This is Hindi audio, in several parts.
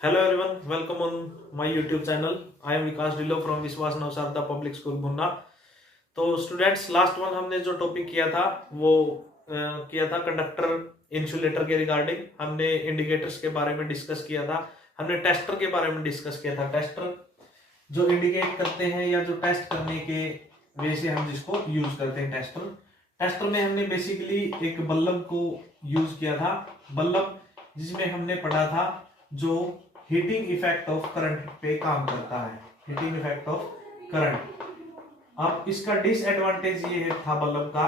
Hello everyone, welcome on my YouTube channel. I am Vikas Dillo from विश्वास नवसारदा पब्लिक स्कूल भुन्ना। तो स्टूडेंट्स, लास्ट वन हमने जो टॉपिक किया था वो किया था कंडक्टर इंसुलेटर के रिगार्डिंग। हमने इंडिकेटर्स के बारे में डिस्कस किया था, हमने टेस्टर के बारे में डिस्कस किया था। टेस्टर जो इंडिकेट करते हैं या जो टेस्ट करने के वे से हम जिसको यूज करते हैं टेस्टर में हमने बेसिकली एक बल्ब को यूज किया था। बल्ब जिसमें हमने पढ़ा था जो हीटिंग इफेक्ट ऑफ करंट पे काम करता है, हीटिंग इफेक्ट ऑफ करंट। अब इसका डिसएडवांटेज ये था बल्ब का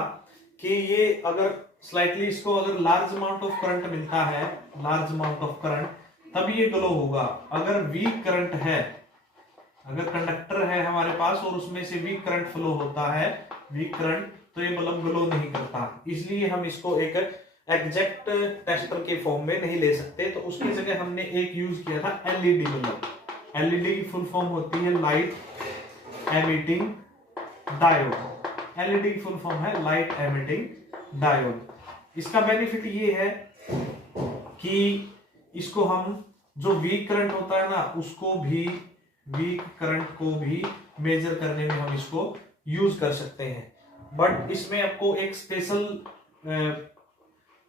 कि ये अगर स्लाइटली इसको अगर लार्ज अमाउंट ऑफ करंट मिलता है, लार्ज अमाउंट ऑफ करंट, तब ये ग्लो होगा। अगर वीक करंट है, अगर कंडक्टर है हमारे पास और उसमें से वीक करंट फ्लो होता है, वीक करंट, तो ये बल्ब ग्लो नहीं करता। इसलिए हम इसको एक एग्जैक्ट टेस्टर के फॉर्म में नहीं ले सकते, तो उसकी जगह हमने एक यूज किया था एलईडी बल्ब। एलईडी की फुल फॉर्म होती है लाइट एमिटिंग डायोड। एलईडी की फुल फॉर्म है लाइट एमिटिंग डायोड। इसका बेनिफिट ये है कि इसको हम जो वीक करंट होता है ना, उसको भी, वीक करंट को भी मेजर करने में हम इसको यूज कर सकते हैं। बट इसमें आपको एक स्पेशल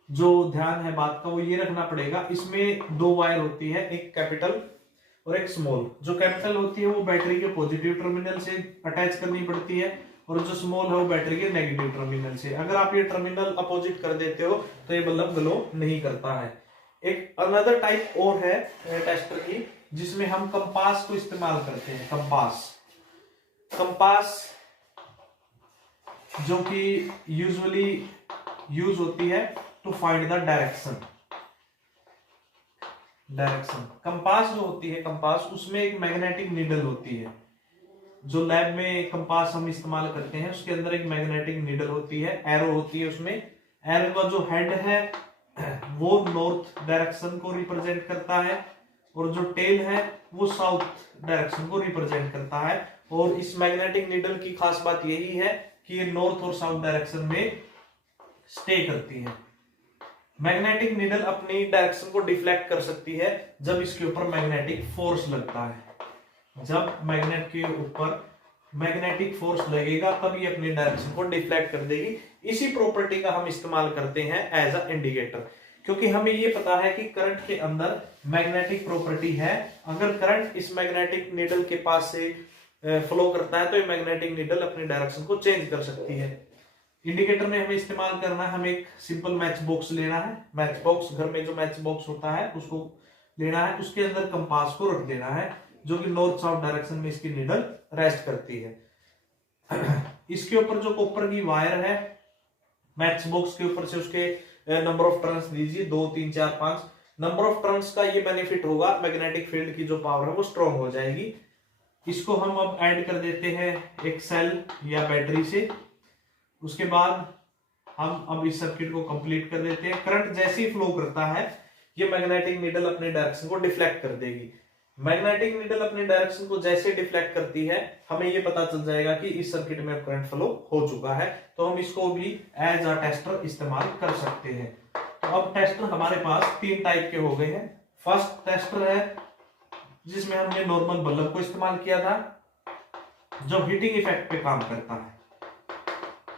जो ध्यान है बात का वो ये रखना पड़ेगा, इसमें दो वायर होती है, एक कैपिटल और एक स्मॉल। जो कैपिटल होती है वो बैटरी के पॉजिटिव टर्मिनल से अटैच करनी पड़ती है और जो स्मॉल है वो बैटरी के नेगेटिव टर्मिनल से। अगर आप ये टर्मिनल अपोजिट कर देते हो तो ये बल्ब ग्लो नहीं करता है। एक अनदर टाइप और है टेस्टर की, जिसमें हम कंपास को इस्तेमाल करते हैं। कंपास जो कि यूजुअली यूज होती है to find the direction. Compass जो होती है, कंपास उसमें एक मैग्नेटिक नीडल होती है। जो लैब में कंपास हम इस्तेमाल करते हैं उसके अंदर एक मैग्नेटिक नीडल होती है, एरो होती है। उसमें एरो का जो हेड है वो नॉर्थ डायरेक्शन को रिप्रेजेंट करता है और जो टेल है वो साउथ डायरेक्शन को रिप्रेजेंट करता है। और इस मैग्नेटिक नीडल की खास बात यही है कि ये नॉर्थ और साउथ डायरेक्शन में स्टे करती है। मैग्नेटिक नीडल अपनी डायरेक्शन को डिफ्लेक्ट कर सकती है जब इसके ऊपर मैग्नेटिक फोर्स लगता है। जब मैग्नेट के ऊपर मैग्नेटिक फोर्स लगेगा तब ये अपनी डायरेक्शन को डिफ्लेक्ट कर देगी। इसी प्रॉपर्टी का हम इस्तेमाल करते हैं एज अ इंडिकेटर, क्योंकि हमें ये पता है कि करंट के अंदर मैग्नेटिक प्रॉपर्टी है। अगर करंट इस मैग्नेटिक नीडल के पास से फ्लो करता है तो ये मैग्नेटिक नीडल अपनी डायरेक्शन को चेंज कर सकती है। इंडिकेटर में हमें इस्तेमाल करना है, हमें एक सिंपल मैच बॉक्स लेना है। मैच बॉक्स, घर में जो मैच बॉक्स होता है उसको लेना है, उसके अंदर कंपास को रख देना है जो कि नॉर्थ साउथ डायरेक्शन में इसकी नीडल रेस्ट करती है। इसके ऊपर जो कॉपर की वायर है, मैच बॉक्स के ऊपर से उसके नंबर ऑफ टर्न्स दीजिए, 2 3 4 5। नंबर ऑफ टर्न्स का ये बेनिफिट होगा, मैग्नेटिक फील्ड की जो पावर है वो स्ट्रॉन्ग हो जाएगी। इसको हम अब ऐड कर देते हैं एक सेल या बैटरी से। उसके बाद हम अब इस सर्किट को कंप्लीट कर देते हैं। करंट जैसे ही फ्लो करता है ये मैग्नेटिक नीडल अपने डायरेक्शन को डिफ्लेक्ट कर देगी। मैग्नेटिक नीडल अपनी डायरेक्शन को जैसे डिफ्लेक्ट करती है हमें ये पता चल जाएगा कि इस सर्किट में करंट फ्लो हो चुका है, तो हम इसको भी एज अ टेस्टर इस्तेमाल कर सकते हैं। तो अब टेस्टर हमारे पास 3 टाइप के हो गए हैं। फर्स्ट टेस्टर है जिसमें हमने नॉर्मल बल्ब को इस्तेमाल किया था जो हीटिंग इफेक्ट पे काम करता है।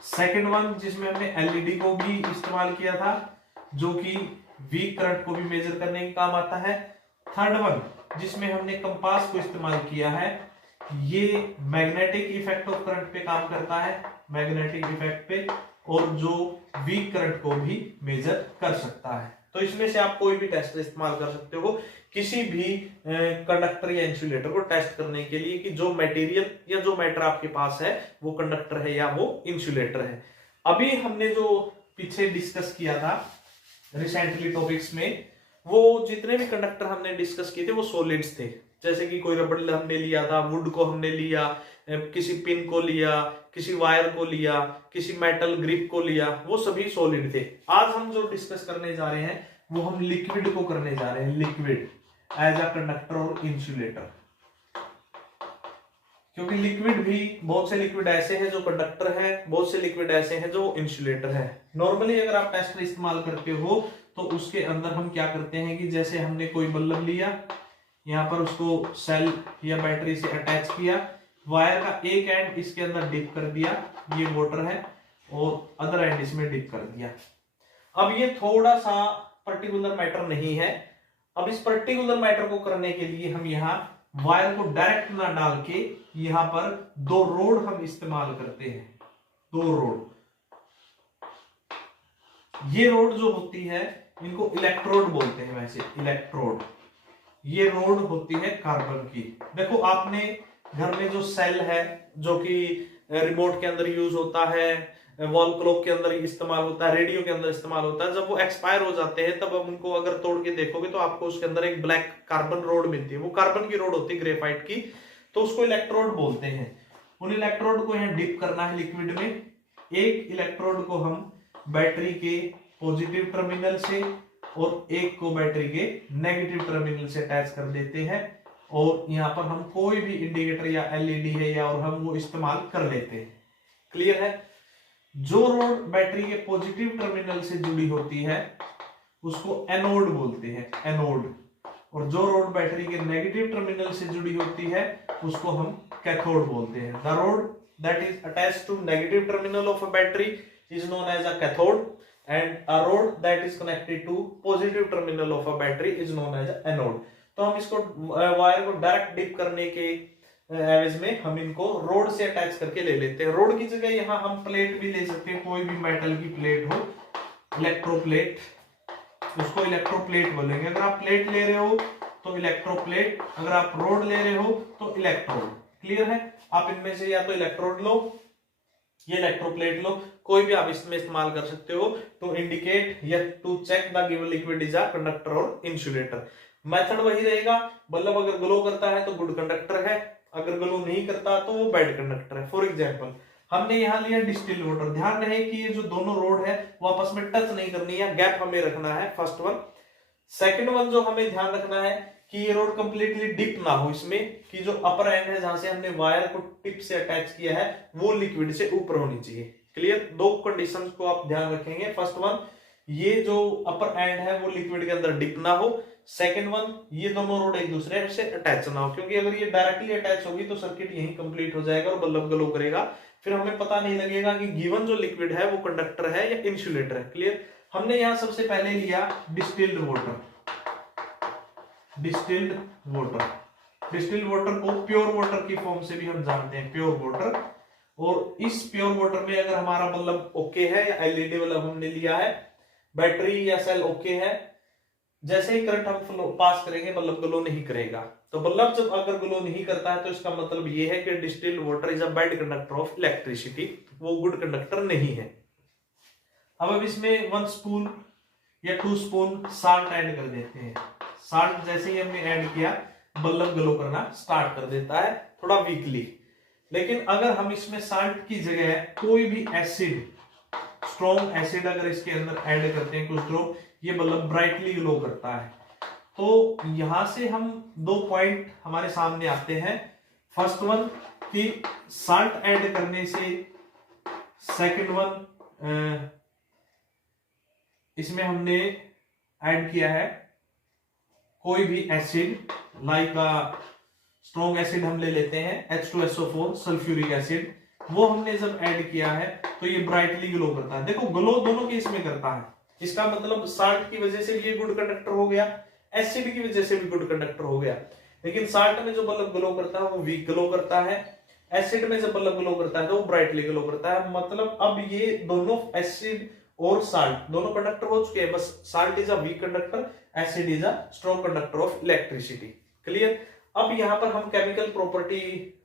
सेकेंड वन जिसमें हमने एलईडी को भी इस्तेमाल किया था जो कि वीक करंट को भी मेजर करने के काम आता है। थर्ड वन जिसमें हमने कंपास को इस्तेमाल किया है, ये मैग्नेटिक इफेक्ट ऑफ करंट पे काम करता है, मैग्नेटिक इफेक्ट पे, और जो वीक करंट को भी मेजर कर सकता है। तो इसमें से आप कोई भी टेस्ट इस्तेमाल कर सकते हो किसी भी कंडक्टर या इंसुलेटर को टेस्ट करने के लिए कि जो मटेरियल या जो मैटर आपके पास है वो कंडक्टर है या वो इंसुलेटर है। अभी हमने जो पीछे डिस्कस किया था रिसेंटली टॉपिक्स में, वो जितने भी कंडक्टर हमने डिस्कस किए थे वो सॉलिड्स थे। जैसे कि कोई रबड़ हमने लिया था, वुड को हमने लिया, किसी पिन को लिया, किसी वायर को लिया, किसी मेटल ग्रिप को लिया, वो सभी सॉलिड थे। आज हम जो डिस्कस करने जा रहे हैं वो हम लिक्विड को करने जा रहे हैं, लिक्विड एज अ कंडक्टर और इंसुलेटर। क्योंकि लिक्विड भी, बहुत से लिक्विड ऐसे हैं जो कंडक्टर है, बहुत से लिक्विड ऐसे हैं जो इंसुलेटर है। नॉर्मली अगर आप टेस्टर इस्तेमाल करते हो तो उसके अंदर हम क्या करते हैं कि जैसे हमने कोई बल्ब लिया, यहाँ पर उसको सेल या बैटरी से अटैच किया, वायर का एक एंड इसके अंदर डिप कर दिया, ये मोटर है, और अदर एंड इसमें डिप कर दिया। अब ये थोड़ा सा पर्टिकुलर मैटर नहीं है। अब इस पर्टिकुलर मैटर को करने के लिए हम यहाँ वायर को डायरेक्ट ना डाल के यहाँ पर दो रोड हम इस्तेमाल करते हैं, दो रोड। ये रोड जो होती है इनको इलेक्ट्रोड बोलते हैं, वैसे इलेक्ट्रोड। ये रोड होती है कार्बन की। देखो आपने घर में जो सेल है जो कि रिमोट के अंदर यूज होता है, वॉल क्लॉक के अंदर इस्तेमाल होता है, रेडियो के अंदर इस्तेमाल होता है, जब वो एक्सपायर हो जाते हैं तब हम उनको अगर तोड़ के देखोगे तो आपको उसके अंदर एक ब्लैक कार्बन रोड मिलती है, वो कार्बन की रोड होती है ग्रेफाइट की, तो उसको इलेक्ट्रोड बोलते हैं। उन इलेक्ट्रोड को यहाँ डिप करना है लिक्विड में। एक इलेक्ट्रोड को हम बैटरी के पॉजिटिव टर्मिनल से और एक को बैटरी के नेगेटिव टर्मिनल से अटैच कर देते हैं, और यहाँ पर हम कोई भी इंडिकेटर या एलईडी है या और हम वो इस्तेमाल कर लेते हैं। क्लियर है? जो रोड बैटरी के पॉजिटिव टर्मिनल से जुड़ी होती है उसको एनोड बोलते हैं, एनोड। और जो रोड बैटरी के नेगेटिव टर्मिनल से जुड़ी होती है उसको हम कैथोड बोलते हैं। The rod that is attached to negative terminal of a battery is known as a cathode, and a rod that is connected to positive terminal of a battery is known as anode। तो हम इसको वायर को डायरेक्ट डिप करने के एवज में हम इनको रोड से अटैच करके ले लेते हैं। रोड की जगह यहाँ हम प्लेट भी ले सकते हैं, कोई भी मेटल की प्लेट हो, इलेक्ट्रोप्लेट, उसको इलेक्ट्रोप्लेट बोलेंगे। अगर आप प्लेट ले रहे हो तो इलेक्ट्रोप्लेट, अगर आप रोड ले रहे हो तो इलेक्ट्रोड। क्लियर है? आप इनमें से या तो इलेक्ट्रोड लो, ये इलेक्ट्रोप्लेट लो, कोई भी आप इसमें इस्तेमाल कर सकते हो टू इंडिकेट या to check the given liquid is a conductor और इंसुलेटर। मेथड वही रहेगा, मतलब अगर ग्लो करता है तो गुड कंडक्टर है, अगर ग्लो नहीं करता तो वो बैड कंडक्टर है। फॉर एग्जांपल हमने यहाँ लिया डिस्टिल वाटर। ध्यान रहे कि ये जो दोनों रोड है वो आपस में टच नहीं करनी है, गैप हमें रखना है, फर्स्ट वन। सेकेंड वन जो हमें ध्यान रखना है कि ये रोड कंप्लीटली डिप ना हो इसमें, कि जो अपर एंड है जहां से हमने वायर को टिप से अटैच किया है वो लिक्विड से ऊपर होनी चाहिए। क्लियर? दो कंडीशंस को आप ध्यान रखेंगे। फर्स्ट वन, ये जो अपर एंड है वो लिक्विड के अंदर डिप ना हो। सेकंड वन, ये दोनों रोड एक दूसरे से अटैच ना हो, क्योंकि अगर ये डायरेक्टली अटैच होगी तो सर्किट यहीं कंप्लीट हो जाएगा और बल्ब ग्लो करेगा, फिर हमें पता नहीं लगेगा कि गिवन जो लिक्विड है वो कंडक्टर है या इंसुलेटर है। क्लियर? हमने यहां सबसे पहले लिया distilled water. Distilled water, distilled water को प्योर वाटर की फॉर्म से भी हम जानते हैं, प्योर वाटर। और इस प्योर वाटर में अगर हमारा बल्ब ओके है या एलईडी बल्ब हमने लिया है, बैटरी या सेल ओके है, जैसे ही करंट हम पास करेंगे बल्ब ग्लो नहीं करेगा। तो बल्ब जब अगर ग्लो नहीं करता है तो इसका मतलब ये है कि distilled water is a bad conductor of electricity, वो गुड कंडक्टर नहीं है। अब इसमें 1 स्पून या 2 स्पून साल्ट ऐड कर देते हैं। साल्ट जैसे ही हमने ऐड किया बल्ब ग्लो करना स्टार्ट कर देता है, थोड़ा वीकली। लेकिन अगर हम इसमें साल्ट की जगह कोई भी एसिड, स्ट्रॉन्ग एसिड अगर इसके अंदर ऐड करते हैं कुछ ड्रॉप, ये बल्ब ब्राइटली ग्लो करता है। तो यहां से हम दो पॉइंट हमारे सामने आते हैं। फर्स्ट वन कि साल्ट ऐड करने से, सेकंड वन इसमें हमने ऐड किया है कोई भी एसिड, लाइक स्ट्रॉन्ग एसिड हम ले लेते हैं H2SO4 सल्फ्यूरिक एसिड, वो हमने जब ऐड किया है तो ये ब्राइटली ग्लो करता है। देखो ग्लो दोनों केस में करता है, इसका मतलब साल्ट की वजह से भी ये गुड कंडक्टर हो गया, एसिड की वजह से भी गुड कंडक्टर हो गया। लेकिन साल्ट में जो बल्ब ग्लो करता है वो वीक ग्लो करता है, एसिड में जब बल्ब ग्लो करता है तो वो ब्राइटली ग्लो करता है। मतलब अब ये दोनों एसिड और साल्ट दोनों कंडक्टर हो चुके हैं, बस salt is a weak conductor, acid is a strong conductor of electricity. Clear? अब यहां पर हम केमिकल प्रॉपर्टी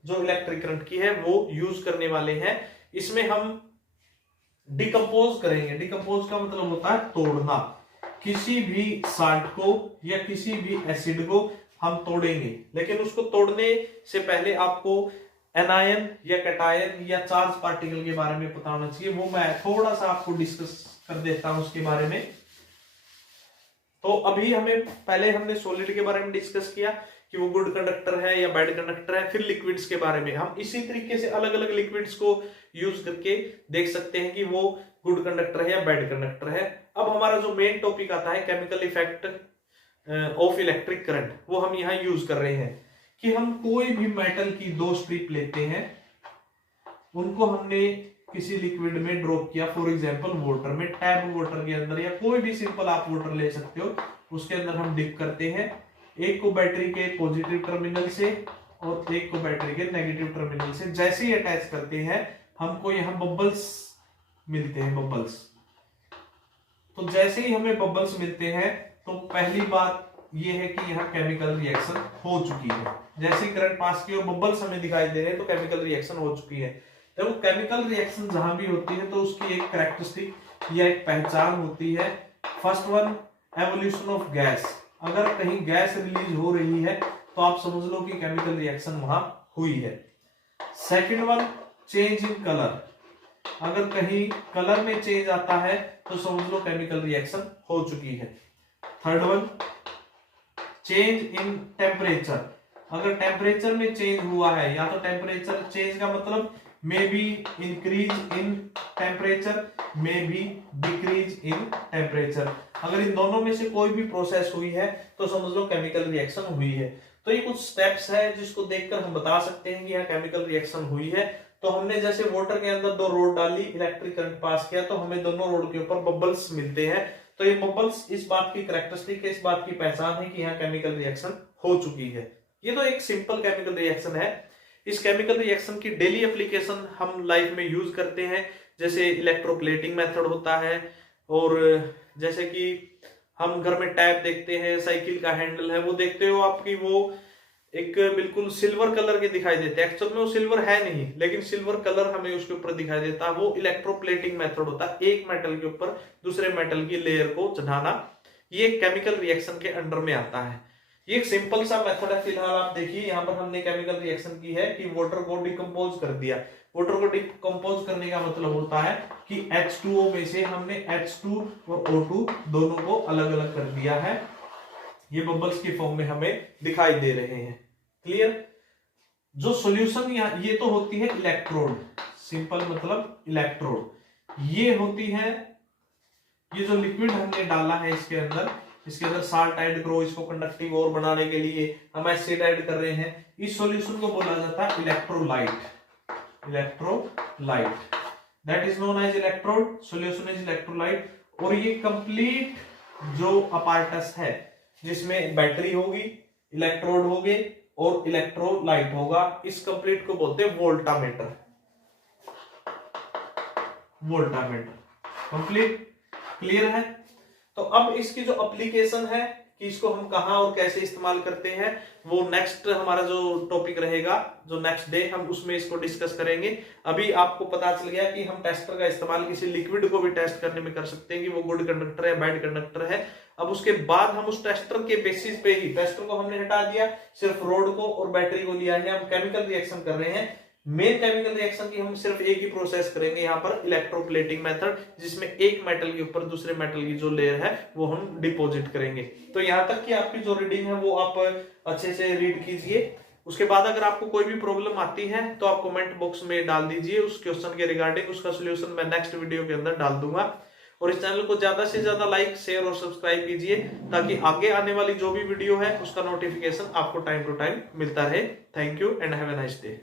जो इलेक्ट्रिक करंट की है वो यूज करने वाले हैं। इसमें हम डिकम्पोज करेंगे। डिकम्पोज का मतलब होता है तोड़ना। किसी भी साल्ट को या किसी भी एसिड को हम तोड़ेंगे, लेकिन उसको तोड़ने से पहले आपको एनायन या कैटायन या चार्ज पार्टिकल के बारे में पता होना चाहिए, वो मैं थोड़ा सा आपको डिस्कस कर देता हूं उसके बारे में। तो अभी हमने सॉलिड के बारे में डिस्कस किया कि वो गुड कंडक्टर है या बैड कंडक्टर है, फिर लिक्विड्स के बारे में हम इसी तरीके से अलग अलग लिक्विड्स को यूज करके देख सकते हैं कि वो गुड कंडक्टर है या बैड कंडक्टर है। अब हमारा जो मेन टॉपिक आता है chemical effect of electric current वो हम यहाँ यूज कर रहे हैं कि हम कोई भी मेटल की 2 स्ट्रिप लेते हैं, उनको हमने किसी लिक्विड में ड्रॉप किया, फॉर एग्जांपल वाटर में, टैप वाटर के अंदर या कोई भी सिंपल आप वाटर ले सकते हो, उसके अंदर हम डिप करते हैं। एक को बैटरी के पॉजिटिव टर्मिनल से और एक को बैटरी के नेगेटिव टर्मिनल से जैसे ही अटैच करते हैं हमको यहाँ बबल्स मिलते हैं, बबल्स। तो जैसे ही हमें बबल्स मिलते हैं तो पहली बात ये है कि यहाँ केमिकल रिएक्शन हो चुकी है। जैसे ही करंट पास की और बबल्स हमें दिखाई दे रहे हैं तो केमिकल रिएक्शन हो चुकी है। देखो केमिकल रिएक्शन जहां भी होती है तो उसकी एक कैरेक्टरिस्टिक या एक पहचान होती है। First one, evolution of gas. अगर कहीं गैस रिलीज हो रही है तो आप समझ लो कि केमिकल रिएक्शन वहां हुई है। Second one, change in colour. अगर कहीं कलर में चेंज आता है तो समझ लो केमिकल रिएक्शन हो चुकी है। Third one, change in temperature. अगर टेम्परेचर में चेंज हुआ है, या तो टेम्परेचर चेंज का मतलब may be increase in temperature, may be decrease in temperature. अगर इन दोनों में से कोई भी प्रोसेस हुई है तो समझ लो केमिकल रिएक्शन हुई है। तो ये कुछ स्टेप्स है जिसको देखकर हम बता सकते हैं कि यहाँ केमिकल रिएक्शन हुई है। तो हमने जैसे वाटर के अंदर 2 रोड डाली, इलेक्ट्रिक करंट पास किया, तो हमें दोनों रोड के ऊपर बबल्स मिलते हैं। तो ये बबल्स इस बात की कैरेक्टरिस्टिक है, इस बात की पहचान है कि यहाँ केमिकल रिएक्शन हो चुकी है। ये तो एक सिंपल केमिकल रिएक्शन है। इस केमिकल रिएक्शन की डेली एप्लीकेशन हम लाइफ में यूज करते हैं, जैसे इलेक्ट्रोप्लेटिंग मेथड होता है, और जैसे कि हम घर में टैप देखते हैं, साइकिल का हैंडल है वो देखते हो आपकी, वो एक बिल्कुल सिल्वर कलर के दिखाई देते हैं। एक्चुअल में वो सिल्वर है नहीं, लेकिन सिल्वर कलर हमें उसके ऊपर दिखाई देता है। वो इलेक्ट्रोप्लेटिंग मेथड होता है, एक मेटल के ऊपर दूसरे मेटल की लेयर को चढ़ाना। ये केमिकल रिएक्शन के अंडर में आता है। ये एक सिंपल सा मेथड है। फिलहाल आप देखिए यहाँ पर हमने केमिकल रिएक्शन की है कि वाटर को डिकम्पोज कर दिया। वाटर को डिकम्पोज करने का मतलब होता है कि H2O में से हमने H2 और O2 दोनों को अलग अलग कर दिया है। ये बबल्स की फॉर्म में हमें दिखाई दे रहे हैं। क्लियर? जो सॉल्यूशन ये तो होती है इलेक्ट्रोड, सिंपल मतलब इलेक्ट्रोड। ये होती है, ये जो लिक्विड हमने डाला है इसके अंदर साल्ट ऐड करो, इसको कंडक्टिव और बनाने के लिए हम एसिड ऐड कर रहे हैं। इस सॉल्यूशन को बोला जाता है electrolyte. Electrolyte that is known as electrode, solution is electrolyte. और ये कंप्लीट जो अपार्टस है जिसमें बैटरी होगी, इलेक्ट्रोड होगे और इलेक्ट्रोलाइट होगा, इस कंप्लीट को बोलते हैं वोल्टामीटर। वोल्टामीटर कंप्लीट क्लियर है? तो अब इसकी जो एप्लीकेशन है कि इसको हम कहां और कैसे इस्तेमाल करते हैं, वो नेक्स्ट हमारा जो टॉपिक रहेगा, जो नेक्स्ट डे हम उसमें इसको डिस्कस करेंगे। अभी आपको पता चल गया कि हम टेस्टर का इस्तेमाल किसी लिक्विड को भी टेस्ट करने में कर सकते हैं कि वो गुड कंडक्टर है, बैड कंडक्टर है। अब उसके बाद हम उस टेस्टर के बेसिस पे ही, टेस्टर को हमने हटा दिया, सिर्फ रोड को और बैटरी को लिया है, हम केमिकल रिएक्शन कर रहे हैं। मेन केमिकल रिएक्शन की हम सिर्फ एक ही प्रोसेस करेंगे यहाँ पर, इलेक्ट्रोप्लेटिंग मेथड, जिसमें एक मेटल के ऊपर दूसरे मेटल की जो लेयर है वो हम डिपॉजिट करेंगे। तो यहाँ तक की आपकी जो रीडिंग है वो आप अच्छे से रीड कीजिए। उसके बाद अगर आपको कोई भी प्रॉब्लम आती है तो आप कमेंट बॉक्स में डाल दीजिए उस क्वेश्चन के रिगार्डिंग, उसका सोल्यूशन मैं नेक्स्ट वीडियो के अंदर डाल दूंगा। और इस चैनल को ज्यादा से ज्यादा लाइक, शेयर और सब्सक्राइब कीजिए ताकि आगे आने वाली जो भी वीडियो है उसका नोटिफिकेशन आपको टाइम टू टाइम मिलता रहे। Thank you and have a nice day.